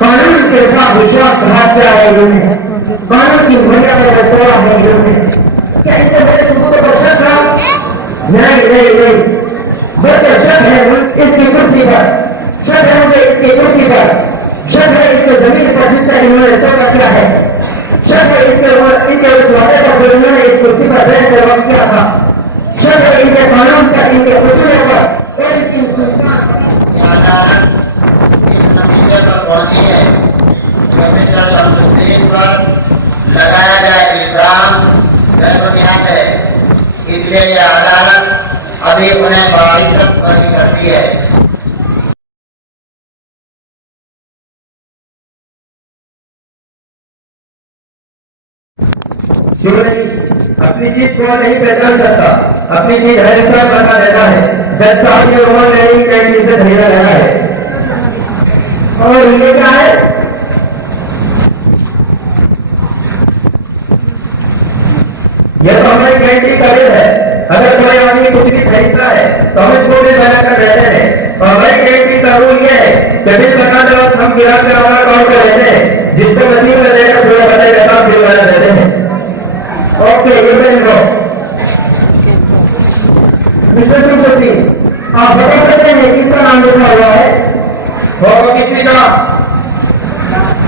कानून के साथ विश्वास किया है इन्होंने, कानून की मर्यादा को तोड़ा है इन्होंने। क्या इनके मेरे सबूत पर शक था? नहीं नहीं नहीं, बल्कि शक है इसकी कुर्सी पर, शक है मुझे इसकी कुर्सी पर, शक है इसके जमीन पर जिसका इन्होंने सौदा किया है, शक है इनके उस वादे पर जो इन्होंने इस कुर्सी पर बैठ कर वक्त किया था, शक है इनके कानून पर, इनके उसूलों पर और इनकी सुनसान पहुंची है। कमिश्नर शमसुद्दीन पर लगाया गया इल्जाम बेबुनियाद है, इसलिए यह अदालत अभी उन्हें बाइज्जत बरी करती है। क्यों नहीं? अपनी चीज को नहीं पहचान सकता, अपनी चीज हर इंसान बता देता है। जज साहब के रोल नहीं कैंडी से धैर्य लगा है। और ये क्या है? यह तो हमारी गारंटी का रेट है। अगर कोई आदमी कुछ भी खरीदता है तो हम इसको भी बना कर रहते हैं। और हमारी गारंटी का रूल यह है कि बिल बनाते वक्त हम गिरा कर हमारा काउंट कर रहते हैं, जिसको मशीन में देकर पूरा बने के साथ बिल बना देते हैं। ओके, ये लो मिस्टर शमसुद्दीन, आप बता सकते हैं किसका नाम लिखा हुआ है? और किसी का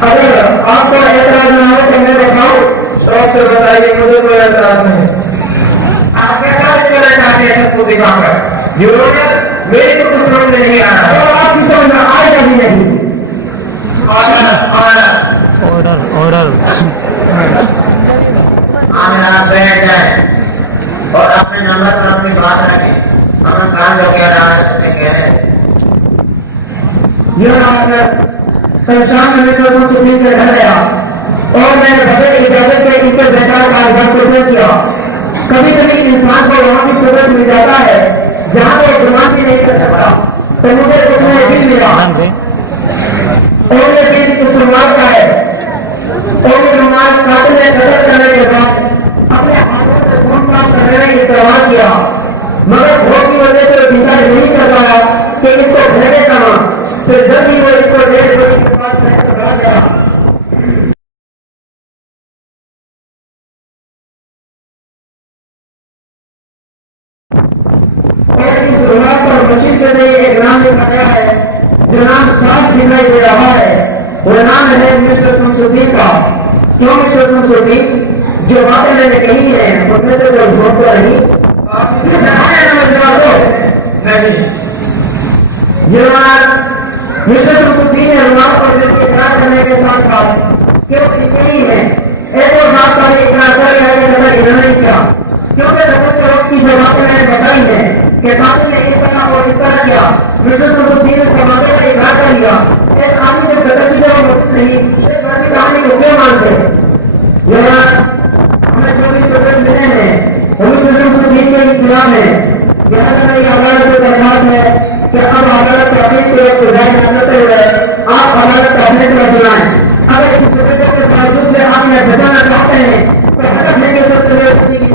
अगर आपको ऐतराज न हो तो मैं बताऊं, शौक से बताइए, मुझे कोई ऐतराज नहीं। आप कैसा करना चाहते हैं सबको दिखाकर? जरूरत मेरे को कुछ समझ नहीं आ रहा और आपकी समझ में आएगा भी नहीं। ऑर्डर ऑर्डर आप बैठ जाए और अपने नंबर पर अपनी बात रखें। हम काम जो कह रहा है उसे कह रहे हैं। कल शाम में मिस्टर शमसुद्दीन के घर गया और मैंने बगैर इजाजत के इनके बेकार कागजात को चेक किया। कभी कभी इंसान को वहां की सूरत मिल जाता है जहां वो गुमान भी नहीं कर सकता, तो मुझे उसमें बिल मिला और ये बिल उस रुमाल का है। और ये रुमाल कातिल ने कत्ल करने के बाद अपने हाथों से खून साफ करने में इस्तेमाल किया, मगर भोग की वजह से डिसाइड नहीं कर पाया कि इसको फेंके कहां। फिर जब ही वो इसको 1.5 बजे के पास लेकर भाग गया। और इस रुमाल पर मशीन के जरिए एक नाम लिखा गया है जो नाम साफ दिखाई दे रहा है। वो नाम है मिस्टर शमसुद्दीन का। क्यों मिस्टर शमसुद्दीन? जो बातें मैंने कही है उनमें से कोई झूठ तो नहीं? आप इसे जवाब दो। नहीं, ये मिस्टर शमसुद्दीन ने रुमाल पर इकरार करने के साथ साथ क्यों इतनी है एक और बात का भी इकरार कर रहा है कि इन्होंने किया, क्योंकि दफत के वक्त की जो बातें मैंने बताई है कि कातिल ने इस तरह और इस तरह किया। मिस्टर शमसुद्दीन ने समाधि का इकरार कर लिया। एक आदमी जब गलती से वो मुक्त नहीं, एक बड़ी कहानी को क्यों मानते? हमें जो भी सबक मिले हैं वो मिस्टर शमसुद्दीन के खिलाफ है। अदालत से दरखास्त है कि अब अदालत के अपील को गुजारिश करते हुए आप अदालत का फैसला सुनाएं। अगर इन सबकों के बावजूद में आप इन्हें बचाना चाहते हैं तो हदफ है कि सबसे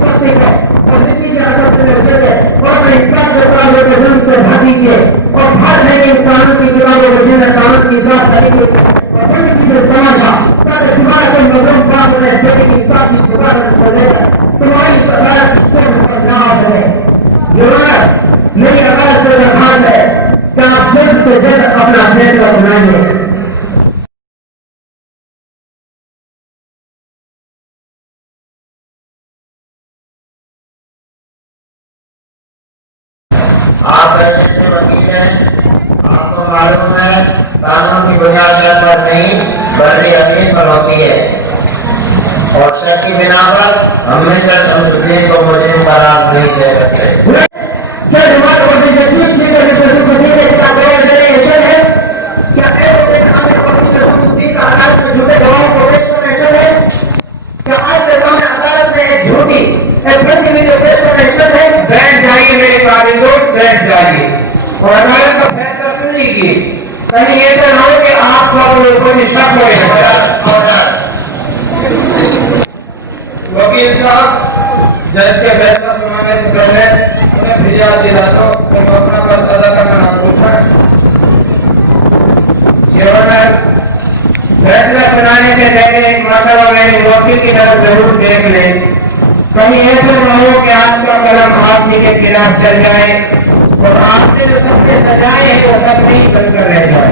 पत्नी को और जिंदगी के असर से बचे और अपने इंसान के कानून के जुल्म से भागीजिए और भाग नहीं कानून की किताबों को जिन्हें कानून की जांच करेगी और बड़ी चीजें तमाशा ताकि तुम्हारा कोई मजलूम बाप उन्हें बेटे की इंसाफ की गुजारिश कर देगा, तुम्हारी सरकार की चोट पर ना आ सके। नई अदालत से दरखास्त है कि आप जल्द से जल्द अपना फैसला सुनाएंगे। आप अच्छे वकील हैं, आपको मालूम है कानून की बुनियाद पर नहीं बल्कि यकीन पर होती है और शक की बिना पर हम मिस्टर शमसुद्दीन को मुझे करार नहीं दे सकते। बैठ जाइए और अदालत का फैसला सुन लीजिए। कहीं ये तो ना हो कि आपको कोई शक हो। वकील साहब, जज के फैसला सुनाने से पहले उन्हें फिरियाद दिलाता हूं कि वो अपना फर्ज अदा करना ना भूलें। फैसला सुनाने से पहले एक मरतबा मेरे वकील की तरफ जरूर देख लें। कहीं ऐसे न हो कि आपका कलम आदमी के खिलाफ चल जाए और आपने जो सबसे सजाए हैं वो सब नहीं बनकर रह जाए।